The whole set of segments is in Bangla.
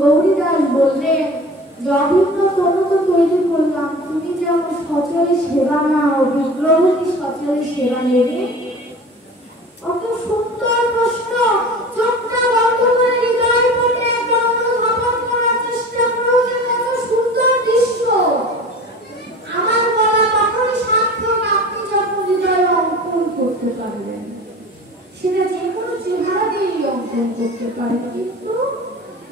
গৌরীদাস বললেন, অভিন্ন তনু তো তৈরি করলাম, তুমি যে আমার সচরে সেবা নাও, বিগ্রহ কি সচরে সেবা নেবে? অত সুন্দর প্রশ্ন, চোখটা বন্ধ করে হৃদয়ের মধ্যে একটা অনুধাবন করার চেষ্টা করো যে কত সুন্দর দৃশ্য। আমার বলা তখনই সার্থক আপনি যখন হৃদয়ে অঙ্কন করতে পারবেন। সেটা যে কোনো চেহারা দিয়েই অঙ্কন করতে পারে, কিন্তু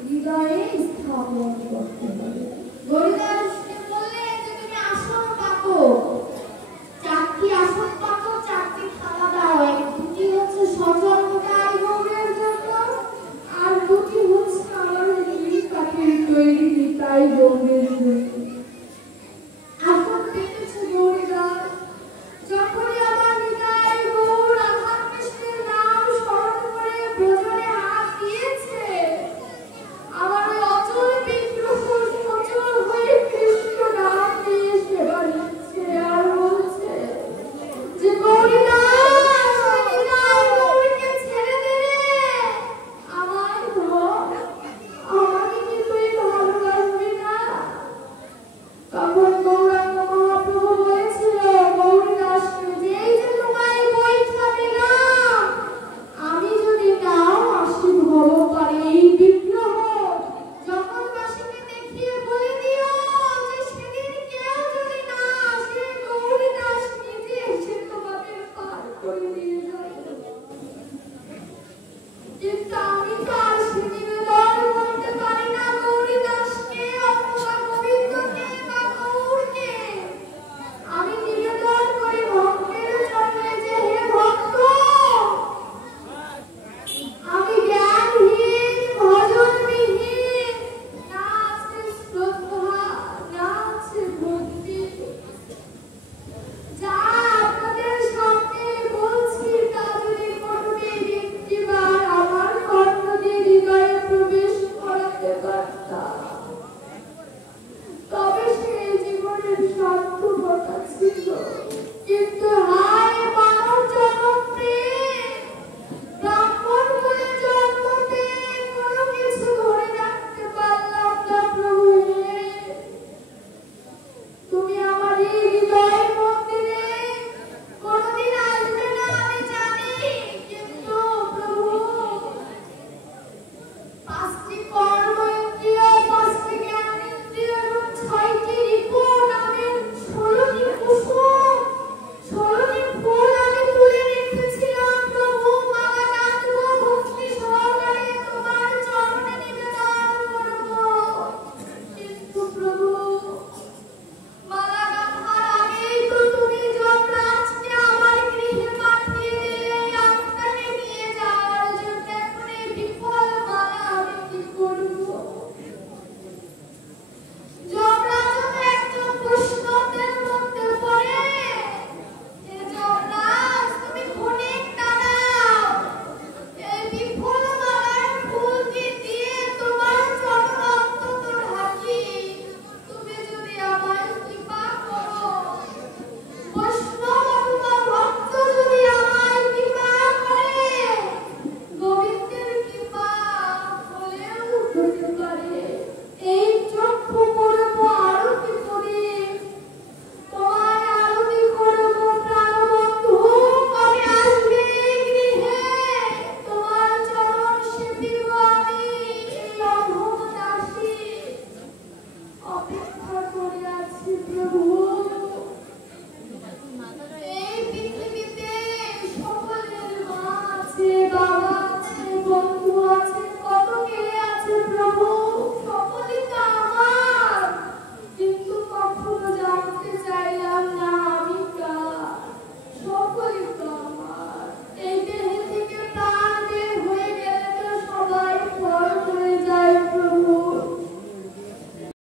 হৃদয়ে স্থাপন করতে হবে। গৌরীদাসকে বললেন যে তুমি আসন পাতো, চারটি আসন পাতো, চারটি থালা দাও, দুটি হচ্ছে সচরাচর গৌরের জন্য, আর দুটি হচ্ছে আমার কাঠের তৈরি নিতাই গৌরের জন্য। আসন পেতেছে গৌরীদাস, যখনই আমার নিতাই গৌর রাধা কৃষ্ণের নাম স্মরণ করে ভোজনে হাত দিয়েছে, আমার ওই অচল বিগ্রহ সচল হয়ে কৃষ্ণ নাম দিয়ে সেবা নিচ্ছে আর বলছে যে গৌরীদাস নিতাই গৌরকে ছেড়ে দে, আমার ধন, আমাকে কি তুই ভালোবাসবি না? তখন গৌরাঙ্গ মহাপ্রভু বলেছিল গৌরীদাসকে যে এই যে তোমায় বৈঠা দিলাম, আমি যদি নাও আসি ভব পারে এই বিগ্রহ জগৎবাসীকে দেখিয়ে বলে দিও যে সেদিন কেউ যদি না আসে, গৌরীদাস নিজে এসে তোমাদের পার করে দিয়ে যাবে। কিন্তু আমি তো আর সে নিবেদন করতে পারি না গৌরীদাসকে অথবা গোবিন্দকে বা গৌরকে। আমি নিবেদন করি ভক্তের চরণে যে হে ভক্ত, আমি জ্ঞানহীন, ভজনবিহীন, না আছে শ্রদ্ধা, না আছে ভক্তি। যা আপনাদের সামনে বলছি তা যদি কোনোদিন একটিবার আমার কর্ণ দিয়ে হৃদয়ে প্রবেশ করাতে পারতাম, তবে সেই জীবনের সার্থকতা ছিল। কিন্তু হায় মানব জগতে, ব্রাহ্মণ বলে জন্মতে কোনো কিছু ধরে রাখতে পারলাম না প্রভু হে। তুমি আমার এই হৃদয় মন্দিরে কোনোদিন আসবে না আমি জানি, কিন্তু প্রভু পাঁচটি কর্মেন্দ্রিয়, পাঁচটি জ্ঞানেন্দ্রিয় এবং 6টি রিপু নামের 16টি কুসুম, 16টি ফুল আমি তুলে রেখেছিলাম প্রভু, মালা গাঁথবো, ভক্তি সহকারে তোমার চরণে নিবেদন করবো। কিন্তু প্রভু মালা গাঁথার আগেই তো তুমি যমরাজকে আমার গৃহে পাঠিয়ে দিলে আপনাকে নিয়ে যাওয়ার জন্য। এখন এই বিফল মালা আমি কি করবো? যমরাজও তো একজন বৈষ্ণবদের মধ্যে পড়ে। হে যমরাজ, তুমি ক্ষণিক দাঁড়াও, এই বিফল মালার ফুলটি দিয়ে তোমার চরণ অন্তত ঢাকি। তুমি যদি আমায় কৃপা করো, বৈষ্ণব অথবা ভক্ত যদি আমায় কৃপা করে, গোবিন্দের কৃপা হলেও হতে পারে। এই চক্ষু করবো আরতি করি, তোমায় আরতি করবো প্রাণবন্ধু, কবে আসবে গৃহে তোমার চরণ সেবিব আমি, এই অধম দাসী অপেক্ষা করে আছি প্রভু। এই পৃথিবীতে সকলের মা আছে, বাবা